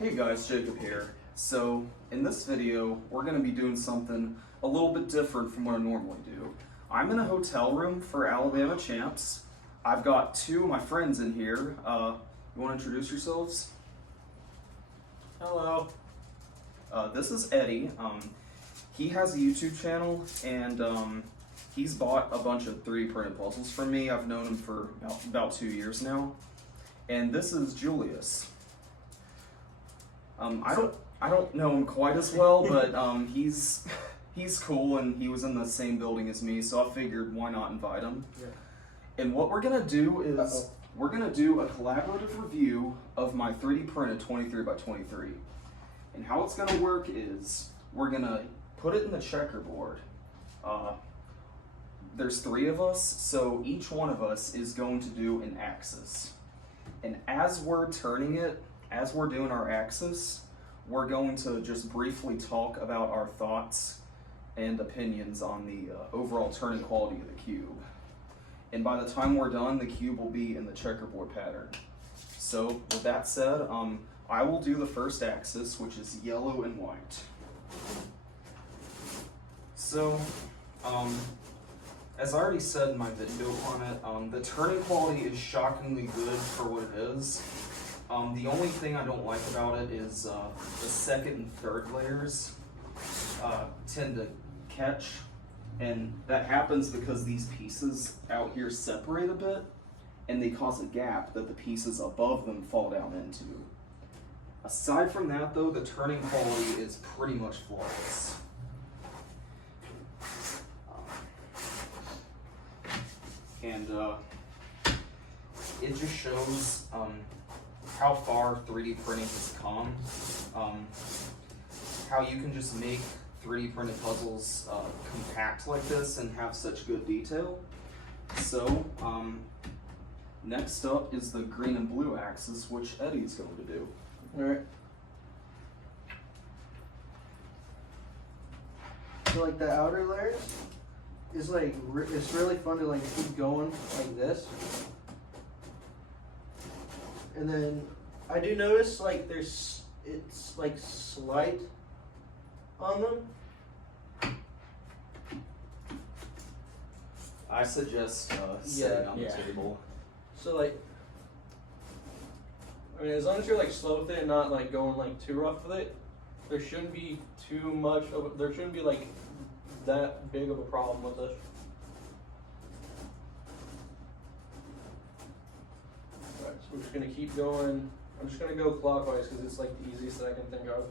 Hey guys, Jacob here. So, in this video, we're going to be doing something a little bit different from what I normally do. I'm in a hotel room for Alabama Champs. I've got two of my friends in here. You want to introduce yourselves? Hello. This is Eddie. He has a YouTube channel, and he's bought a bunch of 3D printed puzzles from me. I've known him for about 2 years now. And this is Julius. I don't know him quite as well, but he's cool, and he was in the same building as me, so I figured why not invite him. Yeah. And what we're gonna do is we're gonna do a collaborative review of my 3D printed 23 by 23. And how it's gonna work is we're gonna put it in the checkerboard. There's 3 of us, so each one of us is going to do an axis. And as we're turning it, as we're doing our axis, we're going to just briefly talk about our thoughts and opinions on the overall turning quality of the cube. And by the time we're done, the cube will be in the checkerboard pattern. So with that said, I will do the first axis, which is yellow and white. So, as I already said in my video on it, the turning quality is shockingly good for what it is. The only thing I don't like about it is the second and third layers tend to catch, and that happens because these pieces out here separate a bit, and they cause a gap that the pieces above them fall down into. Aside from that though, the turning quality is pretty much flawless. And it just shows how far 3D printing has come, how you can just make 3D printed puzzles compact like this and have such good detail. So, next up is the green and blue axis, which Eddie's going to do. Alright. So like the outer layers is like, it's really fun to like keep going like this. And then I do notice like it's like slight on them. I suggest setting on the table. So like, I mean, as long as you're like slow with it and not like going like too rough with it, there shouldn't be too much of there shouldn't be like that big of a problem with it. Alright, so we're just gonna keep going. I'm just gonna go clockwise because it's like the easiest that I can think of.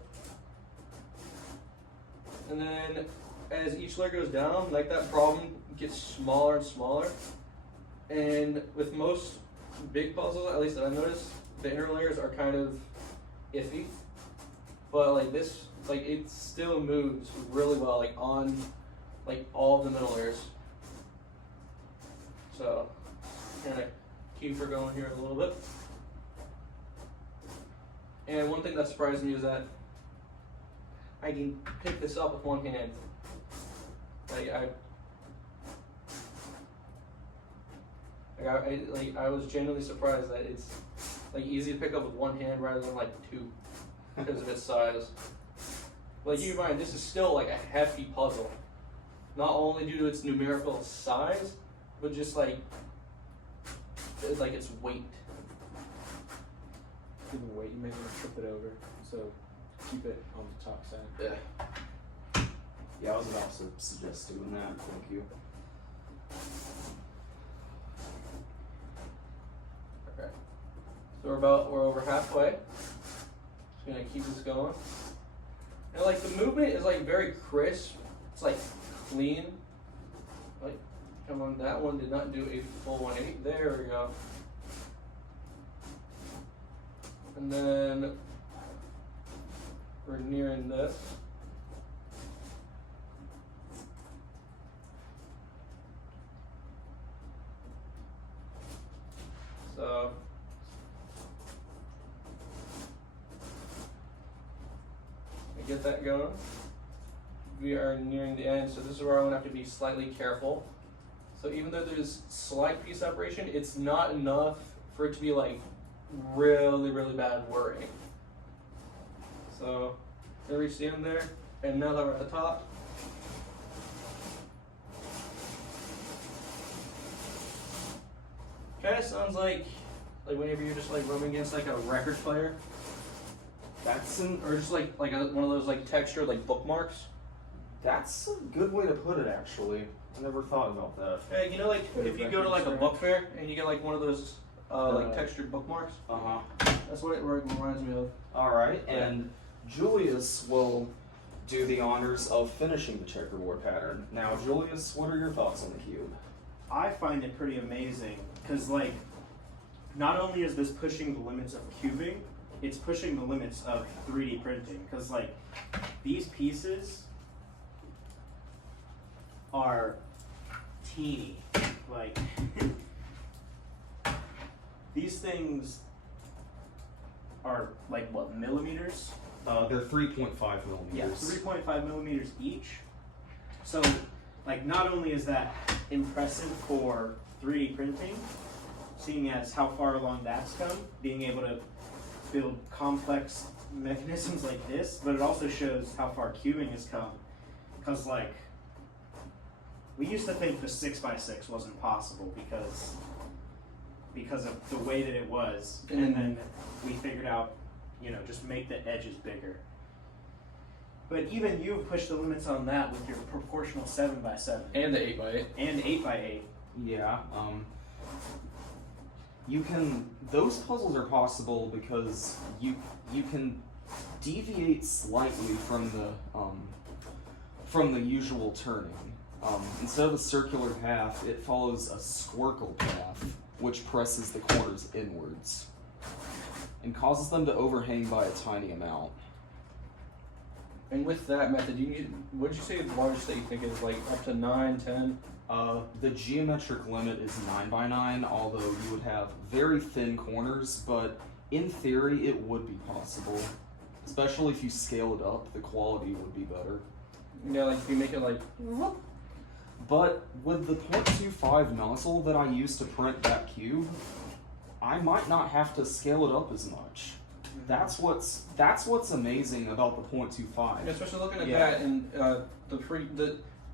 And then as each layer goes down, like that problem gets smaller and smaller. And with most big puzzles, at least that I've noticed, the inner layers are kind of iffy. But like this, like it still moves really well, like on like all of the middle layers. So I'm gonna keep her going here a little bit. And one thing that surprised me is that I can pick this up with one hand. I was genuinely surprised that it's like easy to pick up with one hand rather than like 2 because of its size. Like you mind, this is still like a hefty puzzle. Not only due to its numerical size, but just like its weight. Given weight, you may want to trip it over, so keep it on the top side. Yeah. Yeah, I was about to suggest doing that. Thank you. Okay. So we're over halfway. Just gonna keep this going. And like the movement is like very crisp. It's like clean. Like, come on, that one did not do a full 180. There we go. And then we're nearing this. So I get that going. We are nearing the end, so this is where I'm gonna have to be slightly careful. So even though there's slight piece separation, it's not enough for it to be like really, really bad worrying. So there we see them there, and now that we're at the top. Kind of sounds like whenever you're just like rubbing against like a record player, or just like one of those like textured like bookmarks. That's a good way to put it, actually. I never thought about that. Hey, you know, like if you go to like a book fair and you get like one of those like textured bookmarks. That's what it reminds me of. All right, and Julius will do the honors of finishing the checkerboard pattern. Now, Julius, what are your thoughts on the cube? I find it pretty amazing because, like, not only is this pushing the limits of cubing, it's pushing the limits of 3D printing. Because, like, these pieces are teeny. Like, these things are, like, what, millimeters? They're 3.5 millimeters. Yeah, 3.5 millimeters each. So, like, not only is that impressive for 3D printing, seeing as how far along that's come, being able to build complex mechanisms like this, but it also shows how far cubing has come. Because, like, we used to think the 6x6 wasn't possible because of the way that it was, and then we figured out, you know, just make the edges bigger. But even you've pushed the limits on that with your proportional 7x7 And the 8x8 and 8x8. Yeah, you can, those puzzles are possible because you can deviate slightly from the usual turning. Instead of a circular path, it follows a squircle path, which presses the corners inwards and causes them to overhang by a tiny amount. And with that method, what did you say the largest that you think is, like up to 9, 10? The geometric limit is 9x9, although you would have very thin corners, but in theory it would be possible. Especially if you scale it up, the quality would be better. Yeah, like if you make it like... But with the 0.25 nozzle that I used to print that cube, I might not have to scale it up as much. That's what's amazing about the 0.25. Especially looking at that and the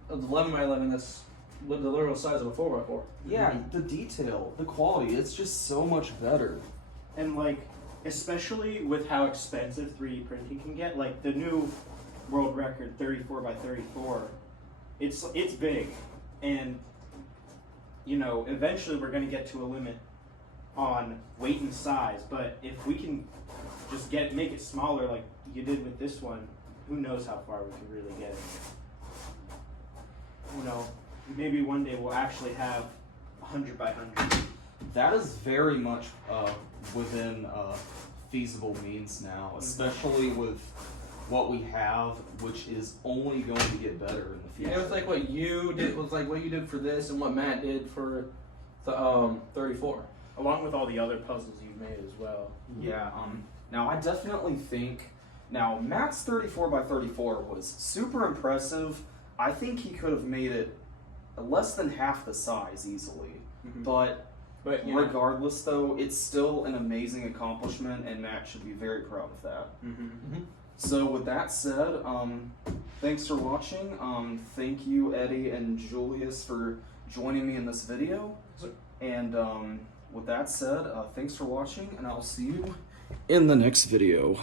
11x11, that's the literal size of a 4x4. Yeah, the detail, the quality, it's just so much better. And, like, especially with how expensive 3D printing can get, like the new world record 34x34, it's big, and you know, eventually we're going to get to a limit on weight and size, but if we can just make it smaller like you did with this one, who knows how far we can really get it. You know, maybe one day we'll actually have 100x100. That is very much within feasible means now, especially with what we have, which is only going to get better in the future. Yeah, it was like what you did for this and what Matt did for the 34. Along with all the other puzzles you've made as well. Yeah, now I definitely think, now Matt's 34x34 was super impressive. I think he could have made it less than half the size easily. But yeah. Regardless though, it's still an amazing accomplishment and Matt should be very proud of that. So with that said, thanks for watching. Thank you Eddie and Julius for joining me in this video. And with that said, thanks for watching and I'll see you in the next video.